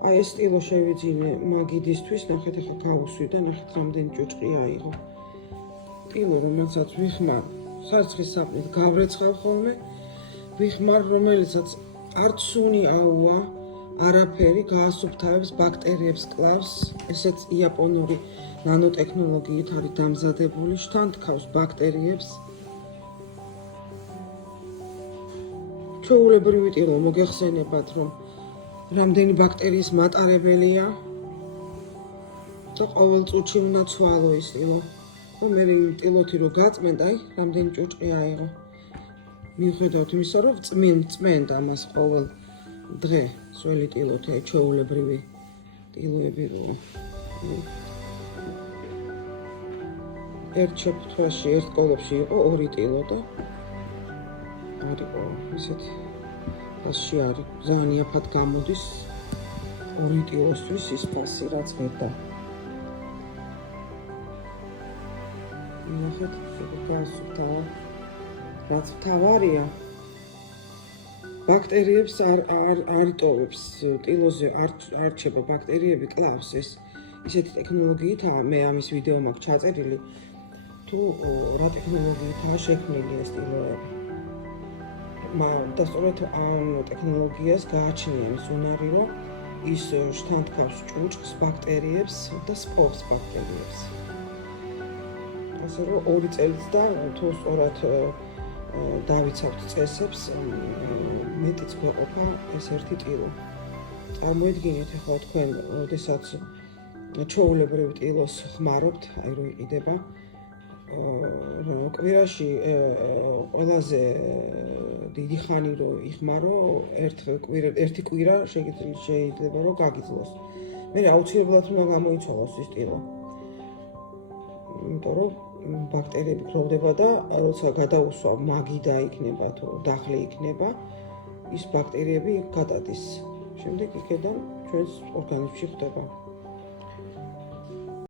აი ეს ტილო შევიძინე მაგიდისთვის, ნახეთ ახლა გავუსვი და ნახეთ რამდენი ჭუჭყი აიღო. ტილო რომელსაც ვიხმარ სარცხის საფნით გავრეცხავ ხოლმე, ვიხმარ რომელიცაც არც სუნი აუა, არაფერი გაასუფთავებს ბაქტერიებს კლავს, ესეც იაპონური ნანოტექნოლოგიით არის დამზადებული, შთანთქავს ბაქტერიებს. ჩვეულებრივი ტილო მოგეხსენებათ, რომ რამდენი ბაქტერიის მატარებელია და ყოველ წუთში უნდა ცვალო ის ტილო. მე იმ ტილოთი რო გაწმენდა, აი, რამდენი ჭუჭყი აიღო. მიუხედავად იმისა, რომ წმენდა ამას ყოველ დღე სველი ტილოთი, აი, ჩვეულებრივი ტილოები რო ერთ შეფუთვაში, ერთ კოლოფში იყო 2 ტილო და არისო ისეთი ფასში არის, ძალიან იაფად გამოდის 2 ტილოსთვის ის ფასი, რაც ხედა. ნახეთ, გასუფთავა. რაც მთავარია, ბაქტერიებს არ იტოვებს, ტილოზე არ რჩება ბაქტერიები, კლავს ეს ისეთი ტექნოლოგიითაა, მე ამის ვიდეო მაქვს ჩაწერილი, თუ რა ტექნოლოგიითაა შექმნილი ეს ტილოები. და სწორედ ამ ტექნოლოგიას გააჩნია ის უნარი, რომ ის შთანთქავს ჭუჭყს, ბაქტერიებს და სპობს ბაქტერიებს. ასე რომ 2 წელიც და თუ სწორად დავიცავთ წესებს, მეტიც გვეყოფა ეს ერთი ტილო. წარმოიდგინეთ ახლა თქვენ, როდესაც ჩვეულებრივ ტილოს ხმარობთ, აი რო იყიდება, კვირაში ყველაზე დიდი ხანი რო იხმარო, ერთი კვირა შეიძლება რომ გაგიძლოს. მე აუცილებლად უნდა გამოიცვალოს ის ტილო. იმიტომ რომ ბაქტერიები გროვდება და როცა გადაუსვა მაგი დაიქნება თუ დახლი იქნება, ის ბაქტერიები გადადის. შემდეგ იქიდან ჩვენს ორგანიზმში ხდება.